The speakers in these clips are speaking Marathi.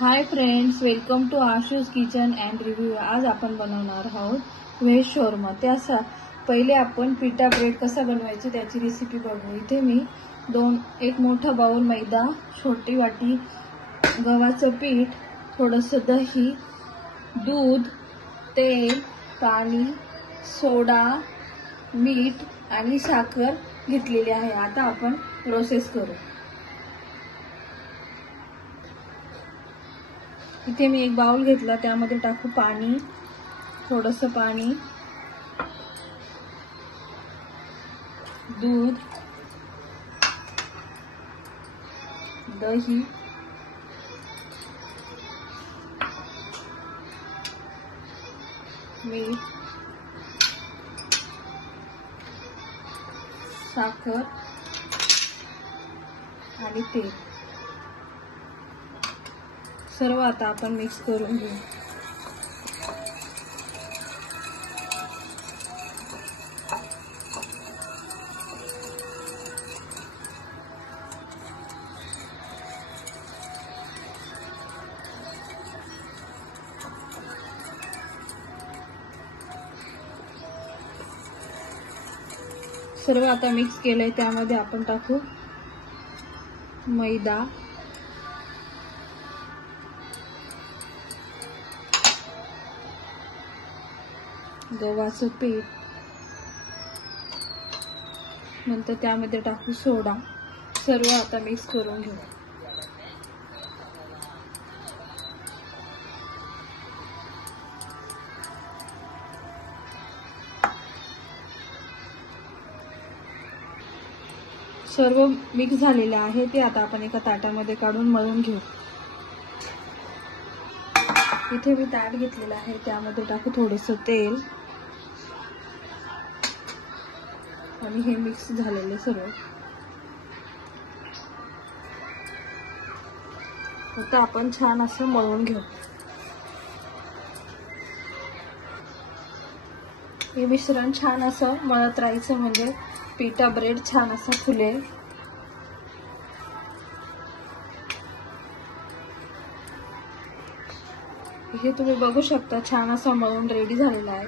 High friends, welcome to Ashu's kitchen and review. आज आपण बनवणार आहोत व्हेज शोरमा। त्यासाठी पहिले आपण पिठा ब्रेड कसा बनवायचा त्याची रेसिपी बघू। इथे मी एक मोठा बाउल मैदा, छोटी वाटी गव्हाचं पीठ, थोडंसं दही, दूध, तेल, पाणी, सोडा, मीठ आणि साखर घेतलेली आहे। आता आपण प्रोसेस करू। इथे मी एक बाउल घेतला, त्यामध्ये टाकू पाणी, थोडंसं पाणी, दूध, दही, मीठ, साखर आणि तेल सर्व आता आपण मिक्स करून घेऊ। सर्व आता मिक्स केलंय, त्यामध्ये आपण टाकू मैदा, गव्हाचं पीठ, नंतर त्यामध्ये टाकू सोडा। सर्व आता मिक्स करून घेऊ। सर्व मिक्स झालेले आहे ते आता आपण एका ताटामध्ये काढून मळून घेऊ। इथे मी ताट घेतलेलं आहे, त्यामध्ये टाकू थोडंसं तेल आणि हे मिक्स झालेले सर्व आता आपण छान असं मळून घेऊ। हे मिश्रण छान असं मळत राहायचं, म्हणजे पिठा ब्रेड छान असं फुलेल। हे तुम्ही बघू शकता, छान असं मळून रेडी झालेला आहे।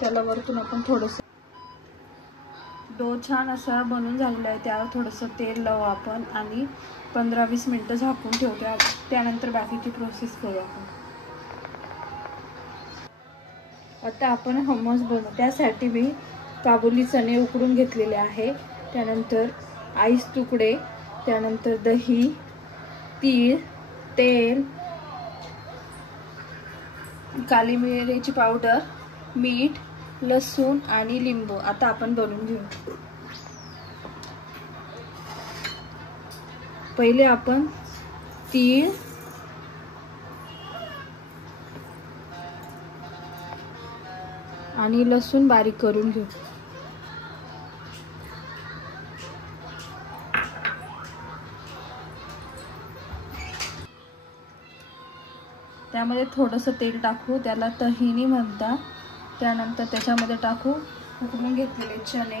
त्याला वरतून आपण थोडंसं डो छान असा बनून झालेला आहे, त्यावर थोडंसं तेल लावू आपण आणि 15-20 मिनिटं झाकून ठेवतो। त्यानंतर बाकीची प्रोसेस करू आपण। आता आपण हमस बनवू। त्यासाठी मी काबुली चणे उकडून घेतलेले आहे, त्यानंतर आईस तुकडे, त्यानंतर दही, तीळ, तेल, काली मिरीची पावडर, मीठ, लसूण आणि लिंबू आता आपण बनवून घेऊ। पहिले आपण तीळ, आणि लसूण बारीक करून घेऊ। त्यामध्ये थोडंसं तेल टाकू, त्याला तहिनी म्हणतात। त्यानंतर त्याच्यामध्ये टाकू उकडून घेतलेले चणे,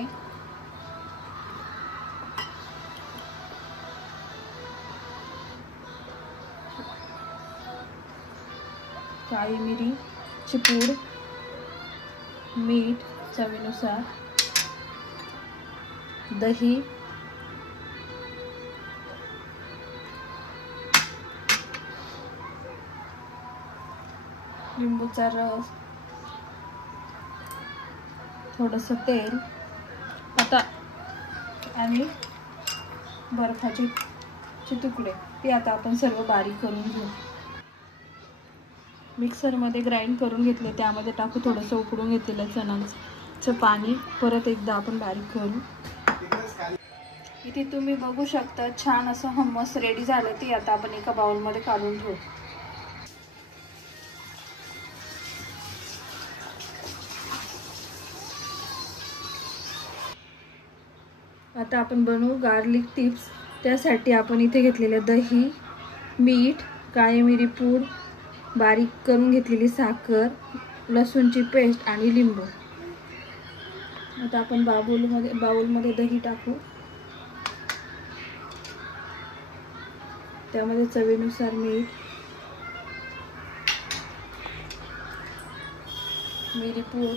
काळी मिरीची पूड, मीठ चवीनुसार, दही, लिंबूचा रस, थोडंसं तेल आता आणि बर्फाचे तुकडे ते आता आपण सर्व बारीक करून घेऊ। मिक्सरमध्ये ग्राइंड करून घेतले, त्यामध्ये टाकू थोडंसं उकडून घेतलेलं चण्याचं पाणी, परत एकदा आपण बारीक करू। इथे तुम्ही बघू शकता, छान असं हमस रेडी झालं। ते आता आपण एका बाउलमध्ये काढून घेऊ। आता आपण बनवू गार्लिक टिप्स। त्यासाठी आपण इथे घेतलेले दही, मीठ, काळी मिरी पूड, बारीक करून घेतलेली साखर, लसूणची पेस्ट आणि लिंबू। आता आपण बाउलमध्ये दही टाकू, त्यामध्ये चवीनुसार मीठ, मिरीपूड,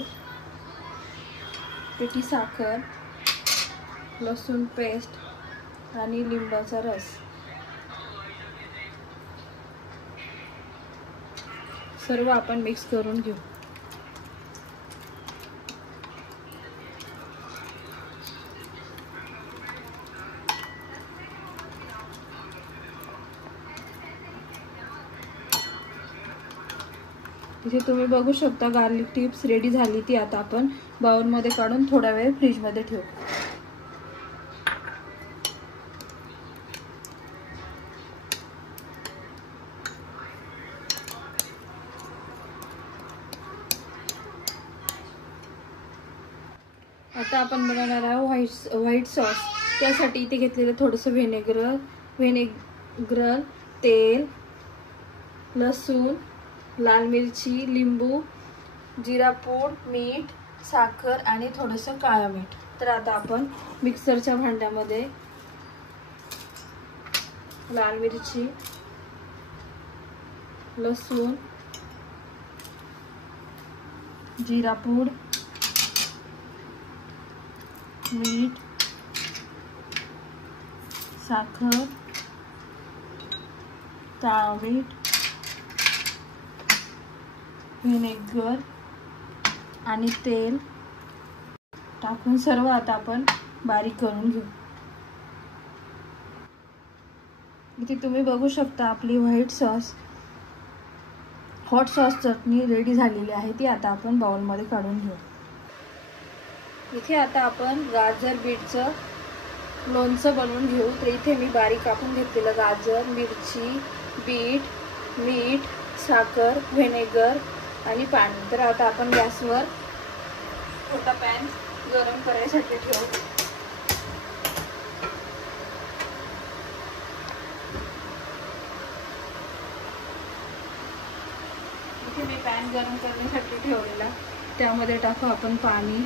पिठी साखर, लसूण पेस्ट आणि लिंबाचा रस सर्व आपण मिक्स करून घेऊ. इथे तुम्ही बघू शकता गार्लिक टिप्स रेडी झाली. ती आता आपण बाउलमध्ये काढून थोडा वेळ फ्रीजमध्ये ठेवू. आता आपण बनवणार आहोत व्हाईट सॉस. त्यासाठी इथे घेतलेलं थोडंसं व्हिनेगर, तेल, लसूण, लाल मिरची, लिंबू, जिरा पूड, मीठ, साखर आणि थोडंसं काळं मीठ. तर आता आपण मिक्सरच्या भांड्यामध्ये लाल मिरची, लसूण, जिरा पूड, मीठ, साखर, काळं मीठ, व्हिनेगर आणि तेल टाकून सर्व आता आपण बारीक करून घेऊ. इथे तुम्ही बघू शकता आपली हॉट सॉस चटणी रेडी झालेली आहे. ती आता आपण बाउलमध्ये काढून घेऊ. इथे आता आपण गाजर बीटचं लोणचं बनवून घेऊ. तर इथे मी बारीक कापून घेतलेलं गाजर, मिरची, बीट, मीठ, साखर, व्हिनेगर आणि पाणी. तर आता आपण गॅसवर छोटा पॅन गरम करायसाठी ठेवू. इथे मी पॅन गरम करण्यासाठी ठेवलेला. त्यामध्ये टाकू आपण पाणी,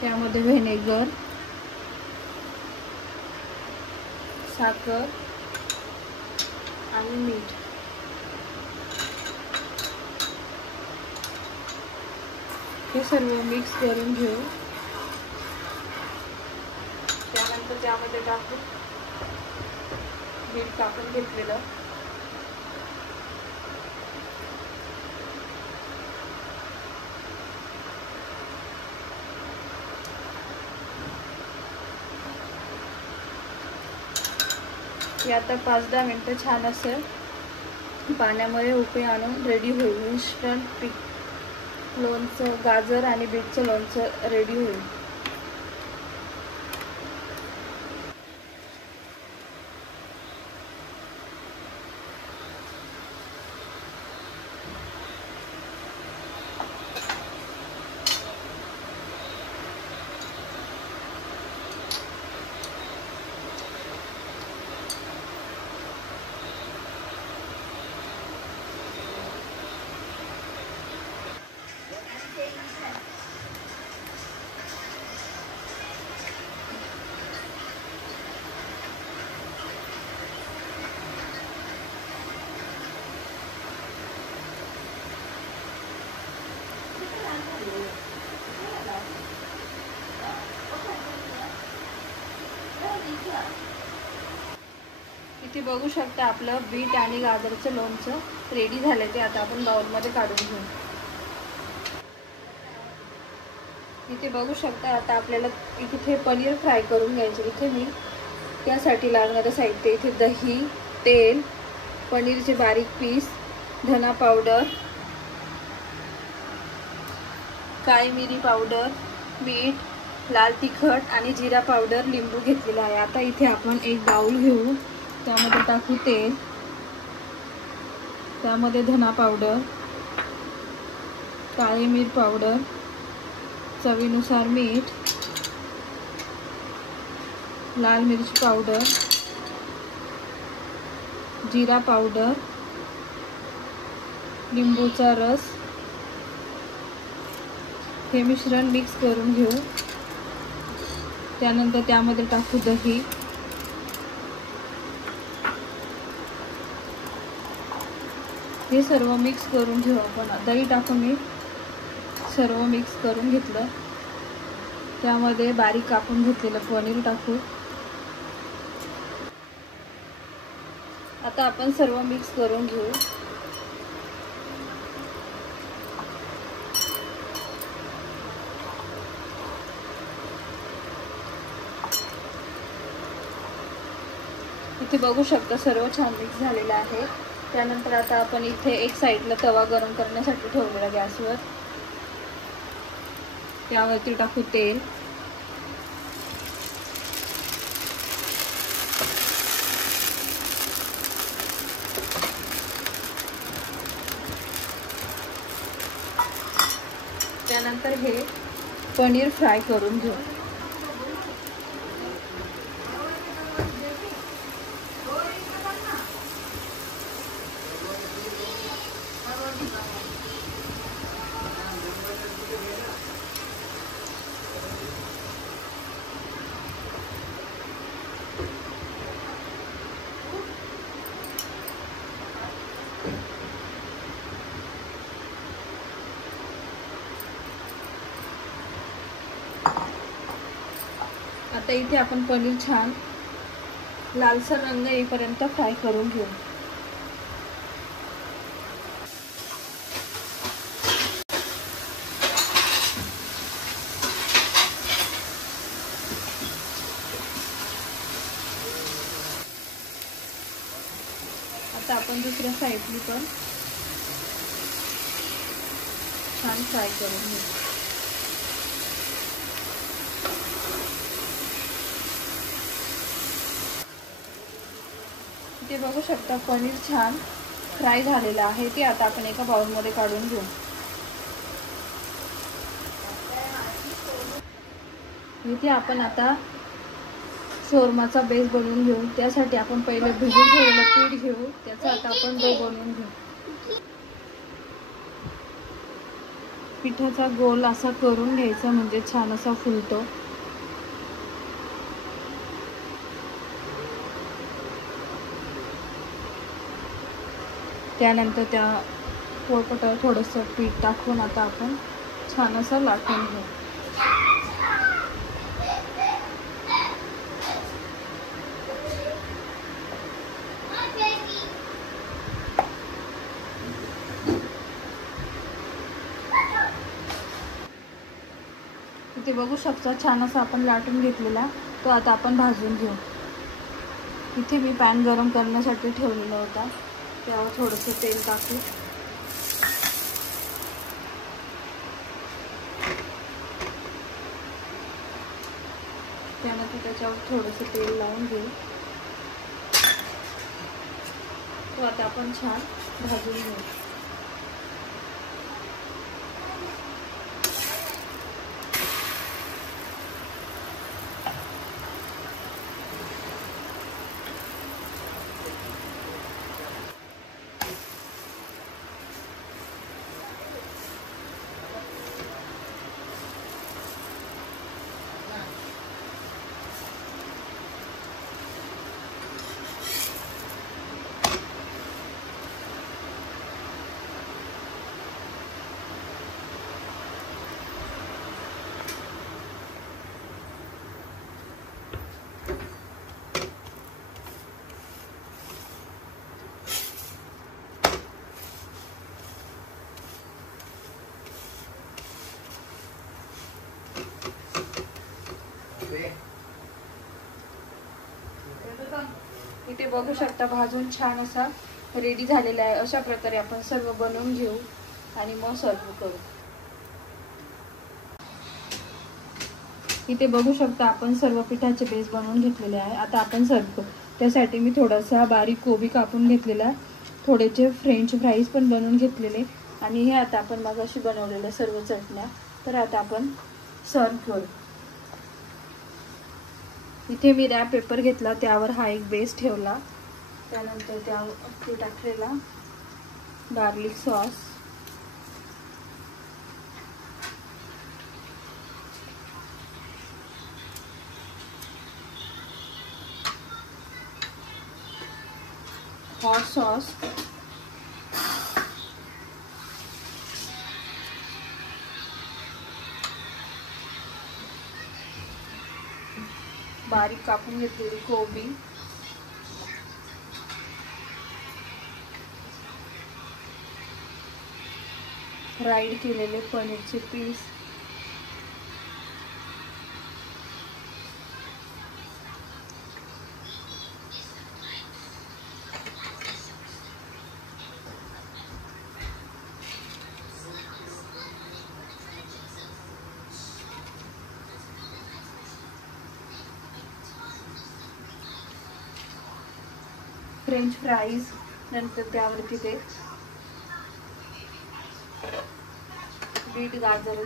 त्यामध्ये व्हिनेगर, साखर आणि मीठ. हे सर्व मिक्स करून घेऊ. त्यानंतर त्यामध्ये टाकू बीट कापून घेतलेलं, हे आता 5-10 मिनिटं छान असं पाण्यामध्ये उकळी आणून रेडी होईल. इन्स्टंट लोणचं, गाजर आणि बीटचं लोणचं रेडी होईल. इथे बघू शकता आपलं बीट आणि गाजरचं लोणचं रेडी झालंय. ते आता आपण बाउलमध्ये काढून घेऊ. इथे बघू शकता आता आपल्याला इथे पनीर फ्राय करून घ्यायचे. इथे मी त्यासाठी लागणारं साहित्य इथे दही, तेल, पनीरचे बारीक पीस, धना पावडर, काळी मिरी पावडर, मीठ, लाल तिखट आणि जिरा पावडर, लिंबू घेतलेला आहे. आता इथे आपण एक बाउल घेऊ. त्यामध्ये टाकू तेल, त्यामध्ये धना पावडर, काळी मिरी पावडर, चवीनुसार मीठ, लाल मिरची पावडर, जिरा पावडर, लिंबूचा रस. हे मिश्रण मिक्स करून घेऊ. त्यानंतर त्यामध्ये टाकू दही, हे सर्व मिक्स करून घेऊ आपण. दही टाकून मी सर्व मिक्स करून घेतलं. त्यामध्ये बारीक कापून घेतलेलं पनीर टाकू. आता आपण सर्व मिक्स करून घेऊ. इथे बघू शकता सर्व छान मिक्स झालेलं आहे. त्यानंतर आता आपण इथे एक साईडला तवा गरम करण्यासाठी ठेवलेला गॅसवर. त्यावरती टाकू तेल. त्यानंतर हे पनीर फ्राय करून घेऊ. आता इथे आपण पनीर छान लालसर रंग येईपर्यंत फ्राय करून घेऊ. आता आपण दुसऱ्या साईडनी पण छान फ्राय करून घेऊ. ते बघू शकता पनीर छान फ्राय झालेलं आहे. ते आता आपण एका बाउलमध्ये काढून घेऊ. इथे आपण आता शोरमाचा बेस बनवून घेऊ. त्यासाठी आपण पहिले भिजून ठेवलेलं पीठ घेऊ. त्याचा आता आपण डो बनवून घेऊ. पिठाचा गोल असा करून घ्यायचा म्हणजे छान असा फुलतो. त्यानंतर त्या पोळपाटावर थोडंसं पीठ टाकून आता आपण छान असं लाटून घेऊ. इथे बघू शकता छान असं आपण लाटून घेतलेला. तो आता आपण भाजून घेऊ. इथे मी पॅन गरम करण्यासाठी ठेवलेला होता. त्यावर थोडंसं तेल टाकू. त्यानंतर त्याच्यावर थोडंसं तेल लावून घेऊ. तो आता आपण छान भाजून घेऊ. इथे बघू शकता भाजून छान असा रेडी झालेला आहे. अशा प्रकारे आपण सर्व बनवून घेऊ आणि मग सर्व करू. इथे बघू शकता आपण सर्व पिठाचे बेस बनवून घेतलेले आहे. आता आपण सर्व करू. त्यासाठी मी थोडासा बारीक कोबी कापून घेतलेला, थोडेसे फ्रेंच फ्राईज पण बनवून घेतलेले आणि हे आता आपण मगाशी बनवलेल्या सर्व चटण्या. तर आता आपण सर्व करू. इथे मी रॅप पेपर घेतला, त्यावर हा एक बेस ठेवला. त्यानंतर त्यावर टाकलेला गार्लिक सॉस, हॉट सॉस, बारीक कापून घेतलेली कोबी, फ्राईड केलेले पनीरचे पीस, फ्रेंच फ्राईज, नंतर त्यावरती ते बीट गाजर,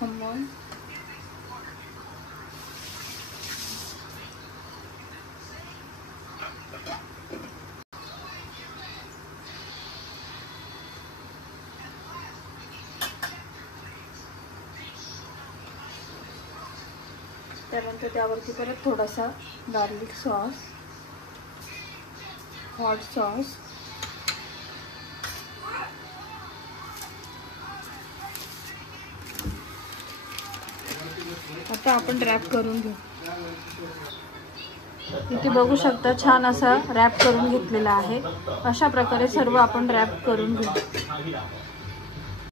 खमण, त्यानंतर त्यावरती परत थोडासा गार्लिक सॉस, हॉट सॉस, आता आपण रॅप करून घेऊ। इथे बघू शकता छान असा रॅप करून घेतलेला आहे। अशा प्रकारे सर्व आपण रॅप करून घेऊ।